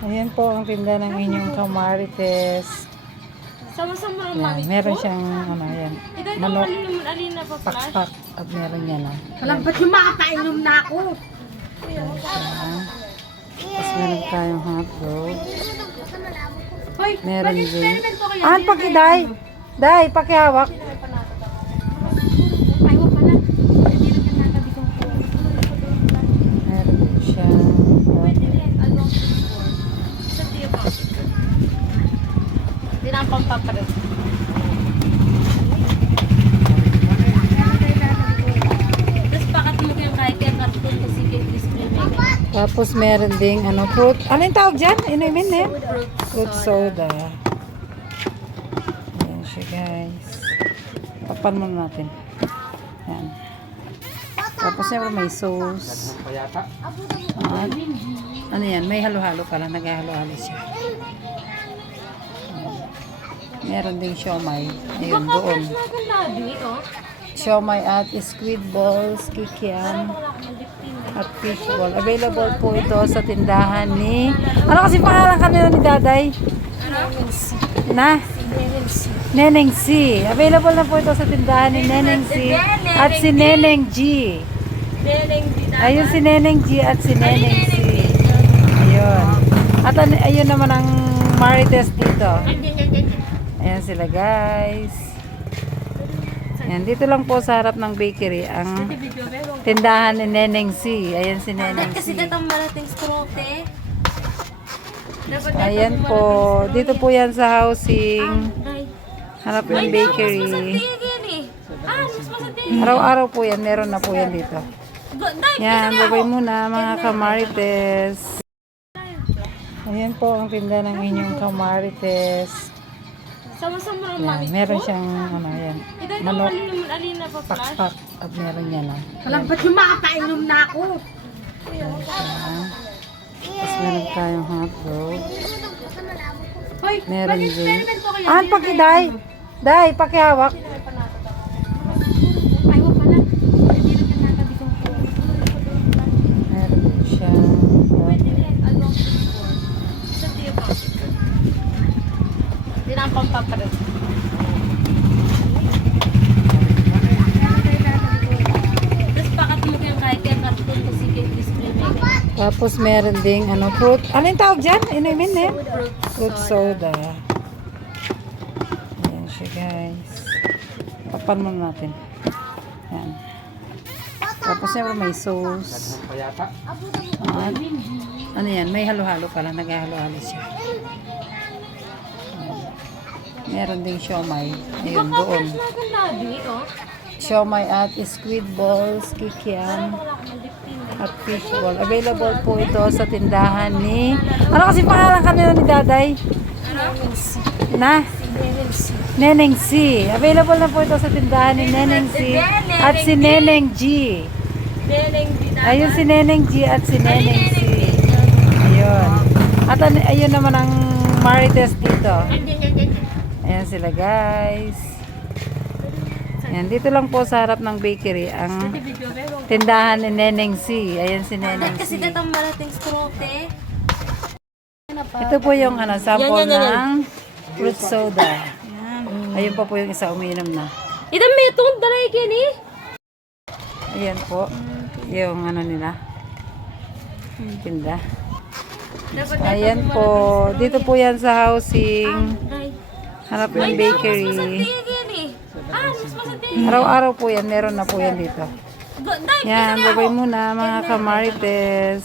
Ayan po ang tinda ng inyong kamarites. Sama-sama Yan, meron siyang ano yan. Manok, alin na pa flash. pakpak at meron yan na. Alam, ba't yung makapainom na ako? Ayan siya. Tapos meron tayong hotdog. Hoy, Meron din. experiment ko kaya. Ah, pakiday. Day, pakihawak. Ay, mo pala. Hindi rin natabi ko. Meron din siya. Pwede rin. Ano? Sa tiyo pa. Hindi na ang pampapalit. Tapos pakat mo yung kahit kaya karton kasi kay display mo. Tapos meron ding ano, fruit. Ano yung tawag dyan? Inumin eh. Fruit soda. Ayan siya guys. Tapan muna natin. Ayan. Tapos siyempre may sauce. At, ano yan? May halo-halo pala. Naghahalo-halo siya. Ayan. Meron ding siomay. Ayun, doon. Siomay at squid balls, kikiam, at fish ball. Available po ito sa tindahan ni... Ano kasi pangalan kanina ni Daday? Na? Neneng C. Available na po ito sa tindahan ni Neneng C at si Neneng G. Ayun si Neneng G at si Neneng C. Ayun. At ayun naman ang Marites dito. Ayan sila guys. Ayan, dito lang po sa harap ng bakery ang tindahan ni Neneng C. Ayan si Neneng Kasi C. datang malating stroke. Ayan po. Dito po yan sa housing. Harap ng bakery. Araw-araw po yan. Meron na po yan dito. Yan, babay muna mga kamarites. Ayan po ang tinda ng inyong kamarites. Sama-sama Yan, meron siyang ano yan. Manok, alin na pa flash. pakpak at meron yan na. Alam, ba't yung makapainom na ako? Ayan siya. Tapos meron tayong hotdog. Hoy, Meron din. experiment ko kaya. Ah, pakiday. Day, pakihawak. Ay, mo pala. Hindi rin natabi ko. Meron din siya. Pwede rin. Ano? Sa tiyo pa. Hindi na ang pampapalit. Tapos pakat mo yung kahit kaya karton kasi kay display mo. Tapos meron ding ano, fruit. Ano yung tawag dyan? Inumin eh. Fruit soda. Ayan siya guys. Tapan muna natin. Ayan. Tapos siyempre may sauce. At, ano yan? May halo-halo pala. Naghahalo-halo siya. Ayan. Meron ding siomay. Ayun, doon. Siomay at squid balls, kikiam, at fish ball. Available po ito sa tindahan ni... Ano kasi pangalan kanina ni Daday? Na? Neneng C. Available na po ito sa tindahan ni Neneng C at si Neneng G. Ayun si Neneng G at si Neneng C. Ayun. At ayun naman ang Marites dito. Ayan sila guys. Ayan, dito lang po sa harap ng bakery ang tindahan ni Neneng C. Ayan si Neneng C. Kasi datang malating stroke. Ito po yung ano, sample ng fruit soda. Ayun pa po yung isa uminom na. Idam may itong dalay kini. Ayan po. Yung ano nila. Tinda. Ayan po. Dito po yan sa housing. Harap ng bakery. Araw-araw po yan. Meron na po yan dito. Yan. Babay muna mga kamarites.